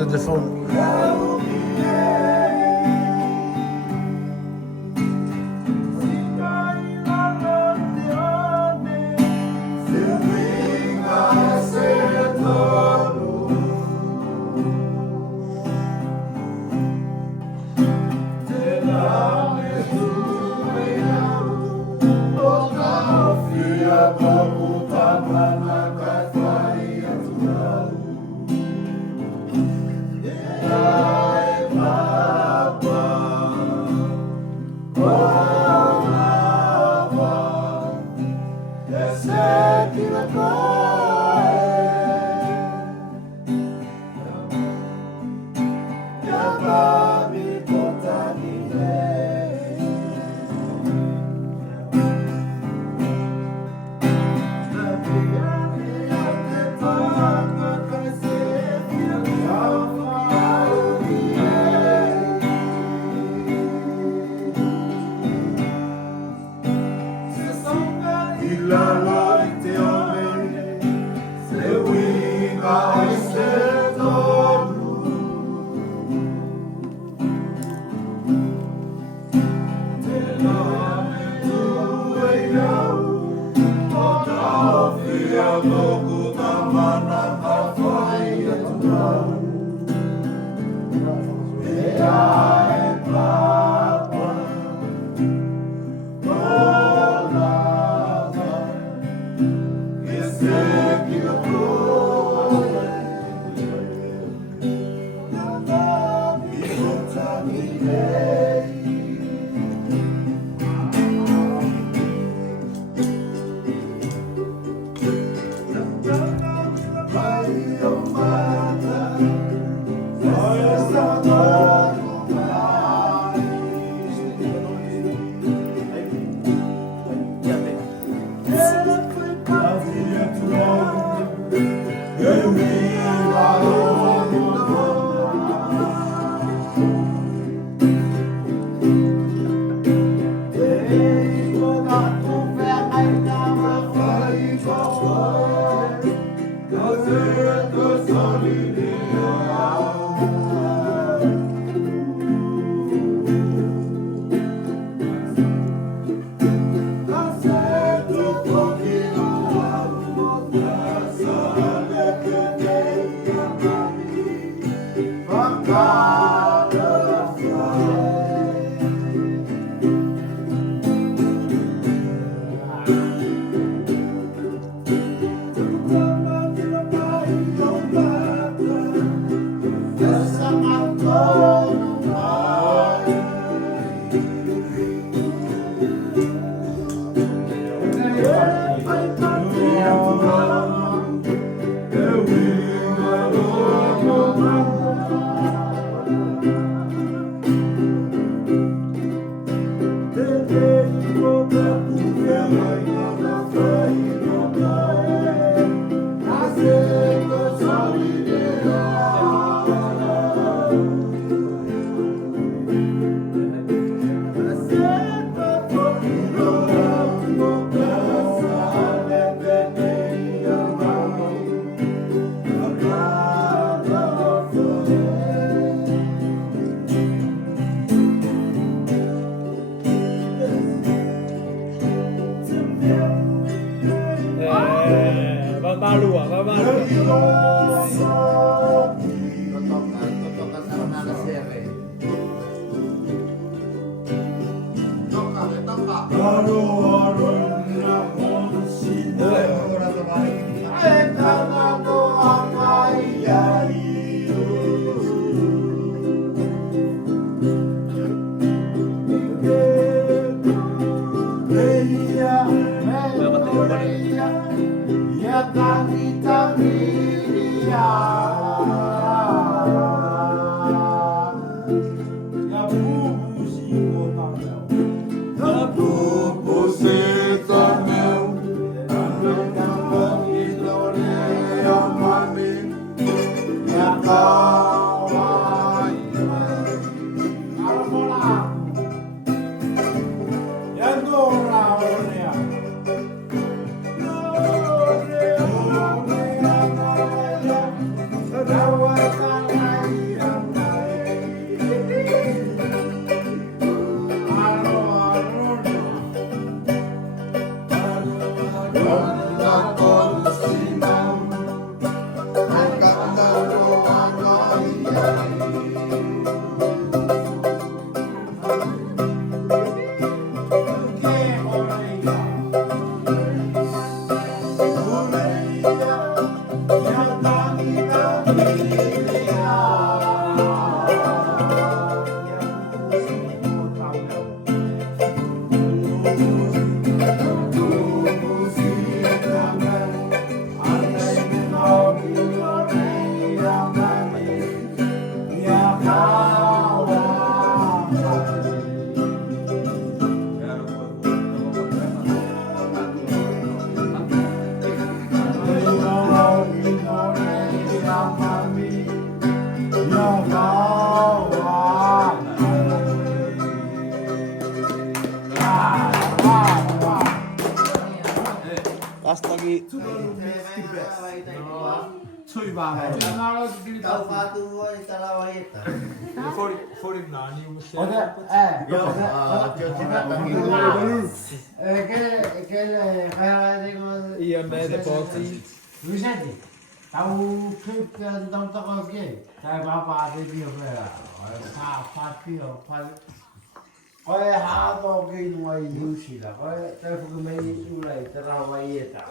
Not the phone. Mata Basta ki. Chui ba này. Tao pha tu voi tao lao hết. For him na ni mo Ode, cái khai đây có. Iya med party.รู้ใช่ดิเราคือกันต้องตะกอกแต่บ้าบ้าได้เดียวเลยอ่ะฟาเปียวฟาก็หาตัวกินไว้ยูสิละก็แต่พวกไม่อยู่เลยแต่เราไว้เยอะ